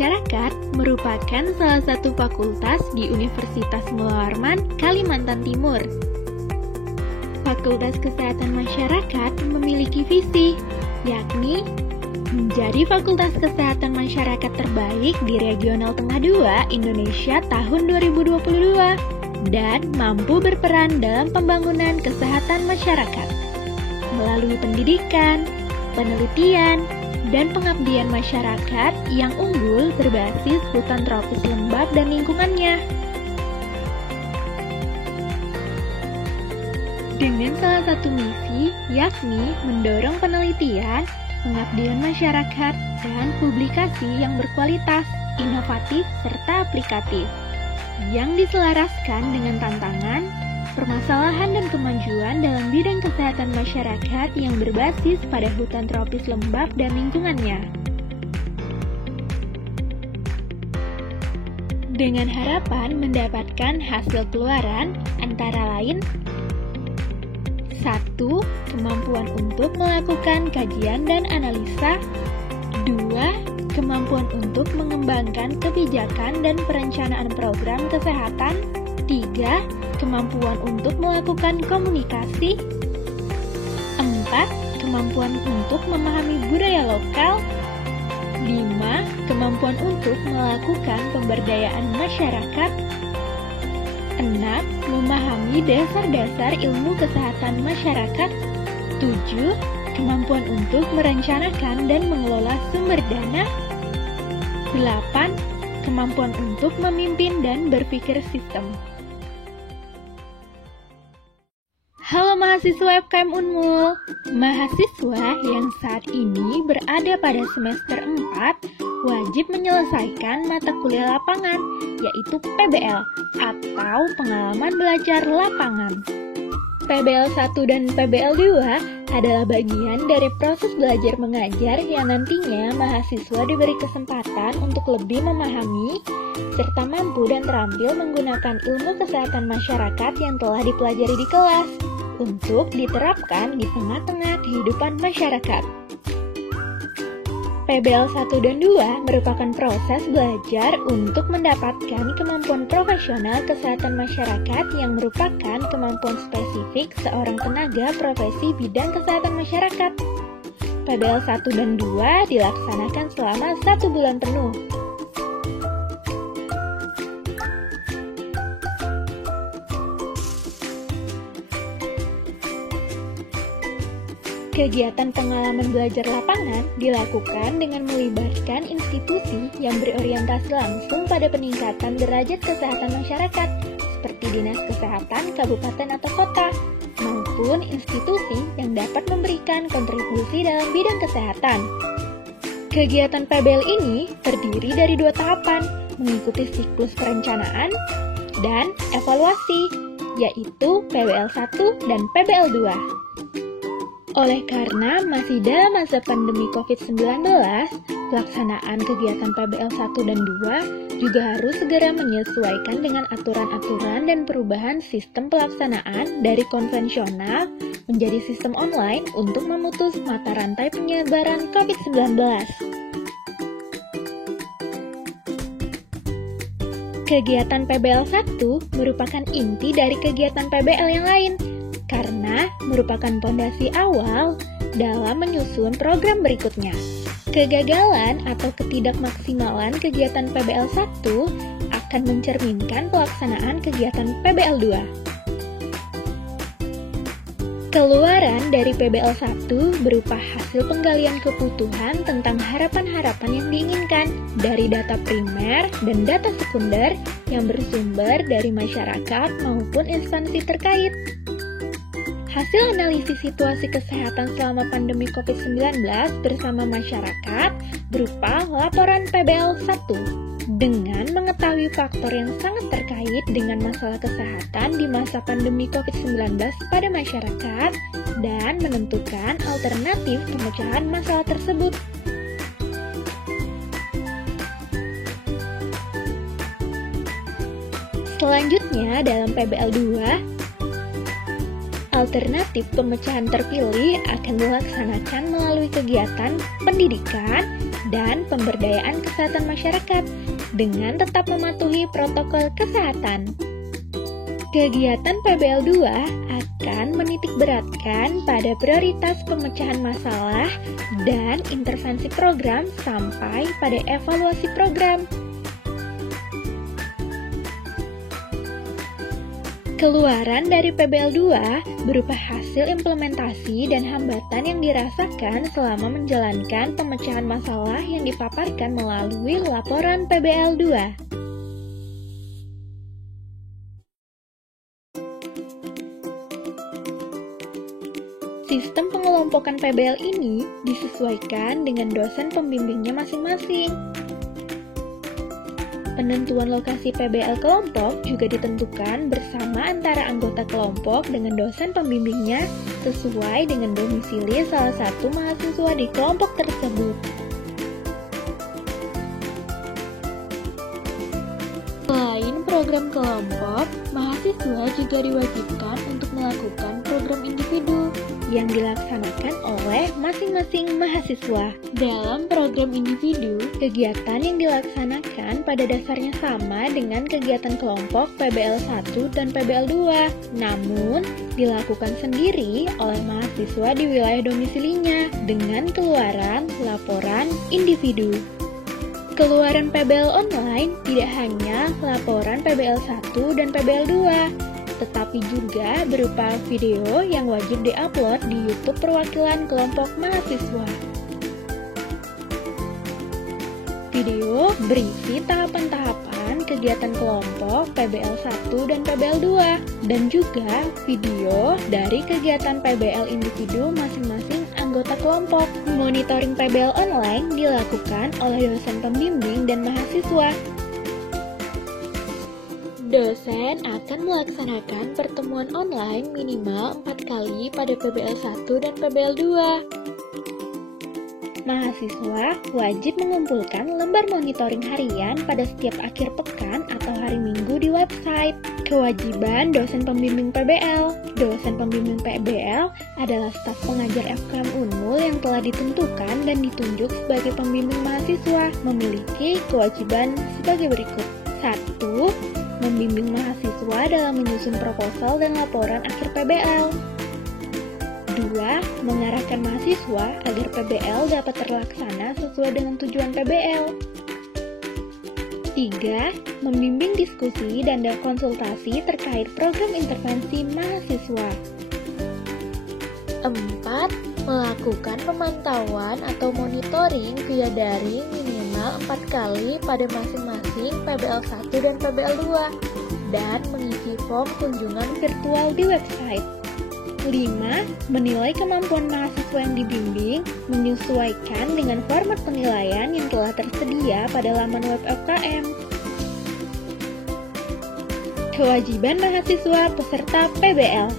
Masyarakat merupakan salah satu fakultas di Universitas Mula Warman, Kalimantan Timur. Fakultas Kesehatan Masyarakat memiliki visi, yakni menjadi Fakultas Kesehatan Masyarakat terbaik di Regional Tengah 2 Indonesia tahun 2022 dan mampu berperan dalam pembangunan kesehatan masyarakat melalui pendidikan, penelitian, dan pengabdian masyarakat yang unggul berbasis hutan tropis lembab dan lingkungannya. Dengan salah satu misi, yakni mendorong penelitian, pengabdian masyarakat, dan publikasi yang berkualitas, inovatif, serta aplikatif, yang diselaraskan dengan tantangan, permasalahan dan kemajuan dalam bidang kesehatan masyarakat yang berbasis pada hutan tropis lembab dan lingkungannya. Dengan harapan mendapatkan hasil keluaran antara lain 1. Kemampuan untuk melakukan kajian dan analisa. 2. Kemampuan untuk mengembangkan kebijakan dan perencanaan program kesehatan. 3. Kemampuan untuk melakukan komunikasi. 4. Kemampuan untuk memahami budaya lokal. 5. Kemampuan untuk melakukan pemberdayaan masyarakat. 6. Memahami dasar-dasar ilmu kesehatan masyarakat. 7. Kemampuan untuk merencanakan dan mengelola sumber dana. 8. Kemampuan untuk memimpin dan berpikir sistem. Halo mahasiswa FKM Unmul. Mahasiswa yang saat ini berada pada semester 4 wajib menyelesaikan mata kuliah lapangan, yaitu PBL atau pengalaman belajar lapangan. PBL 1 dan PBL 2 adalah bagian dari proses belajar mengajar yang nantinya mahasiswa diberi kesempatan untuk lebih memahami serta mampu dan terampil menggunakan ilmu kesehatan masyarakat yang telah dipelajari di kelas untuk diterapkan di tengah-tengah kehidupan masyarakat. PBL 1 dan 2 merupakan proses belajar untuk mendapatkan kemampuan profesional kesehatan masyarakat yang merupakan kemampuan spesifik seorang tenaga profesi bidang kesehatan masyarakat. PBL 1 dan 2 dilaksanakan selama 1 bulan penuh. Kegiatan pengalaman belajar lapangan dilakukan dengan melibatkan institusi yang berorientasi langsung pada peningkatan derajat kesehatan masyarakat, seperti Dinas Kesehatan Kabupaten atau Kota, maupun institusi yang dapat memberikan kontribusi dalam bidang kesehatan. Kegiatan PBL ini terdiri dari 2 tahapan, mengikuti siklus perencanaan dan evaluasi, yaitu PBL 1 dan PBL 2. Oleh karena masih dalam masa pandemi COVID-19, pelaksanaan kegiatan PBL 1 dan 2 juga harus segera menyesuaikan dengan aturan-aturan dan perubahan sistem pelaksanaan dari konvensional menjadi sistem online untuk memutus mata rantai penyebaran COVID-19. Kegiatan PBL 1 merupakan inti dari kegiatan PBL yang lain, karena merupakan fondasi awal dalam menyusun program berikutnya. Kegagalan atau ketidakmaksimalan kegiatan PBL 1 akan mencerminkan pelaksanaan kegiatan PBL 2. Keluaran dari PBL 1 berupa hasil penggalian kebutuhan tentang harapan-harapan yang diinginkan dari data primer dan data sekunder yang bersumber dari masyarakat maupun instansi terkait. Hasil analisis situasi kesehatan selama pandemi COVID-19 bersama masyarakat berupa laporan PBL 1 dengan mengetahui faktor yang sangat terkait dengan masalah kesehatan di masa pandemi COVID-19 pada masyarakat dan menentukan alternatif pemecahan masalah tersebut. Selanjutnya dalam PBL 2, alternatif pemecahan terpilih akan dilaksanakan melalui kegiatan pendidikan, dan pemberdayaan kesehatan masyarakat dengan tetap mematuhi protokol kesehatan. Kegiatan PBL 2 akan menitikberatkan pada prioritas pemecahan masalah dan intervensi program sampai pada evaluasi program. Keluaran dari PBL 2 berupa hasil implementasi dan hambatan yang dirasakan selama menjalankan pemecahan masalah yang dipaparkan melalui laporan PBL 2. Sistem pengelompokan PBL ini disesuaikan dengan dosen pembimbingnya masing-masing. Penentuan lokasi PBL kelompok juga ditentukan bersama antara anggota kelompok dengan dosen pembimbingnya sesuai dengan domisili salah satu mahasiswa di kelompok tersebut. Selain program kelompok, mahasiswa juga diwajibkan untuk melakukan program individu yang dilaksanakan oleh masing-masing mahasiswa. Dalam program individu, kegiatan yang dilaksanakan pada dasarnya sama dengan kegiatan kelompok PBL 1 dan PBL 2, namun dilakukan sendiri oleh mahasiswa di wilayah domisilinya dengan keluaran laporan individu. Keluaran PBL online tidak hanya laporan PBL 1 dan PBL 2, tetapi juga berupa video yang wajib diupload di YouTube perwakilan kelompok mahasiswa. Video berisi tahapan-tahapan kegiatan kelompok PBL 1 dan PBL 2, dan juga video dari kegiatan PBL individu masing-masing anggota kelompok. Monitoring PBL online dilakukan oleh dosen pembimbing dan mahasiswa. Dosen akan melaksanakan pertemuan online minimal 4 kali pada PBL 1 dan PBL 2. Mahasiswa wajib mengumpulkan lembar monitoring harian pada setiap akhir pekan atau hari Minggu di website. Kewajiban dosen pembimbing PBL. Dosen pembimbing PBL adalah staf pengajar FKM Unmul yang telah ditentukan dan ditunjuk sebagai pembimbing mahasiswa, memiliki kewajiban sebagai berikut. 1. Membimbing mahasiswa dalam menyusun proposal dan laporan akhir PBL. 2. Mengarahkan mahasiswa agar PBL dapat terlaksana sesuai dengan tujuan PBL. 3. Membimbing diskusi dan konsultasi terkait program intervensi mahasiswa. 4. Melakukan pemantauan atau monitoring via daring minimal 4 kali pada masing-masing PBL 1 dan PBL 2, dan mengisi form kunjungan virtual di website. 5. Menilai kemampuan mahasiswa yang dibimbing menyesuaikan dengan format penilaian yang telah tersedia pada laman web FKM. Kewajiban mahasiswa peserta PBL.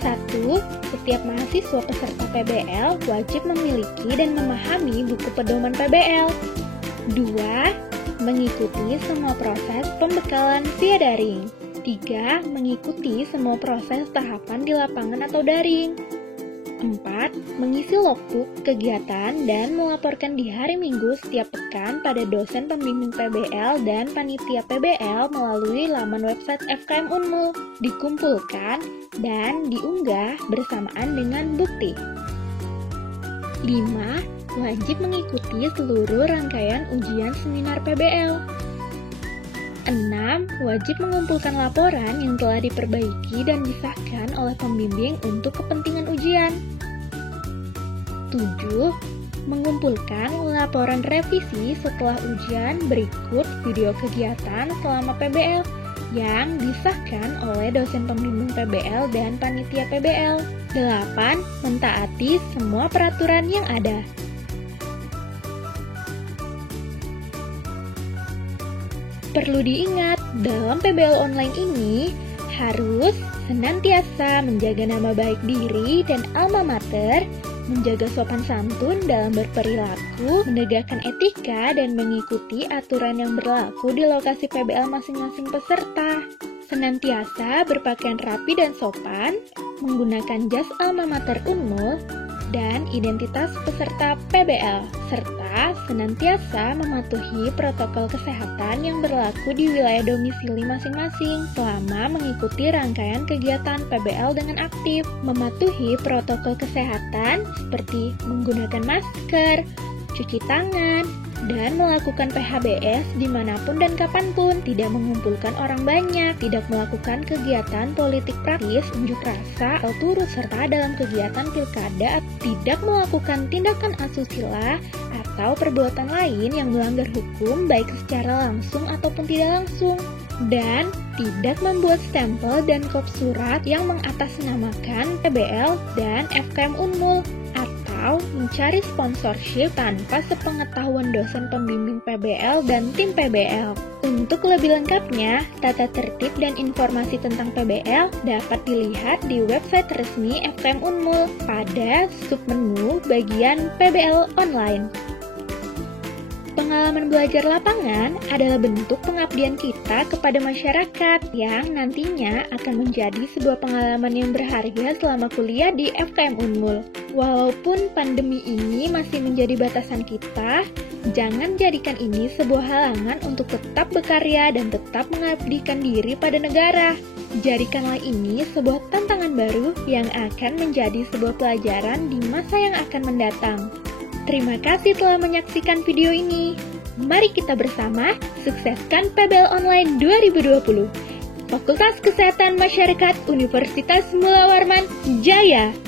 1. Setiap mahasiswa peserta PBL wajib memiliki dan memahami buku pedoman PBL. 2. Mengikuti semua proses pembekalan via daring. 3. Mengikuti semua proses tahapan di lapangan atau daring. 4. Mengisi logbook kegiatan dan melaporkan di hari Minggu setiap pekan pada dosen pembimbing PBL dan panitia PBL melalui laman website FKM Unmul, dikumpulkan dan diunggah bersamaan dengan bukti. 5. Wajib mengikuti seluruh rangkaian ujian seminar PBL. 6. Wajib mengumpulkan laporan yang telah diperbaiki dan disahkan oleh pembimbing untuk kepentingan ujian. 7. Mengumpulkan laporan revisi setelah ujian berikut video kegiatan selama PBL yang disahkan oleh dosen pembimbing PBL dan panitia PBL. 8. Mentaati semua peraturan yang ada. Perlu diingat, dalam PBL online ini harus senantiasa menjaga nama baik diri dan alma mater, menjaga sopan santun dalam berperilaku, menegakkan etika, dan mengikuti aturan yang berlaku di lokasi PBL masing-masing peserta. Senantiasa berpakaian rapi dan sopan, menggunakan jas alma mater Unmul, dan identitas peserta PBL, serta senantiasa mematuhi protokol kesehatan yang berlaku di wilayah domisili masing-masing selama mengikuti rangkaian kegiatan PBL dengan aktif. Mematuhi protokol kesehatan seperti menggunakan masker, cuci tangan, dan melakukan PHBS dimanapun dan kapanpun, tidak mengumpulkan orang banyak, tidak melakukan kegiatan politik praktis, unjuk rasa, atau turut serta dalam kegiatan pilkada, tidak melakukan tindakan asusila atau perbuatan lain yang melanggar hukum baik secara langsung ataupun tidak langsung, dan tidak membuat stempel dan kop surat yang mengatasnamakan PBL dan FKM Unmul, atau mencari sponsorship tanpa sepengetahuan dosen pembimbing PBL dan tim PBL. Untuk lebih lengkapnya, tata tertib dan informasi tentang PBL dapat dilihat di website resmi FKM Unmul pada submenu bagian PBL online. Pengalaman belajar lapangan adalah bentuk pengabdian kita kepada masyarakat yang nantinya akan menjadi sebuah pengalaman yang berharga selama kuliah di FKM Unmul. Walaupun pandemi ini masih menjadi batasan kita, jangan jadikan ini sebuah halangan untuk tetap berkarya dan tetap mengabdikan diri pada negara. Jadikanlah ini sebuah tantangan baru yang akan menjadi sebuah pelajaran di masa yang akan mendatang. Terima kasih telah menyaksikan video ini. Mari kita bersama sukseskan PBL Online 2020. Fakultas Kesehatan Masyarakat Universitas Mula Warman Jaya.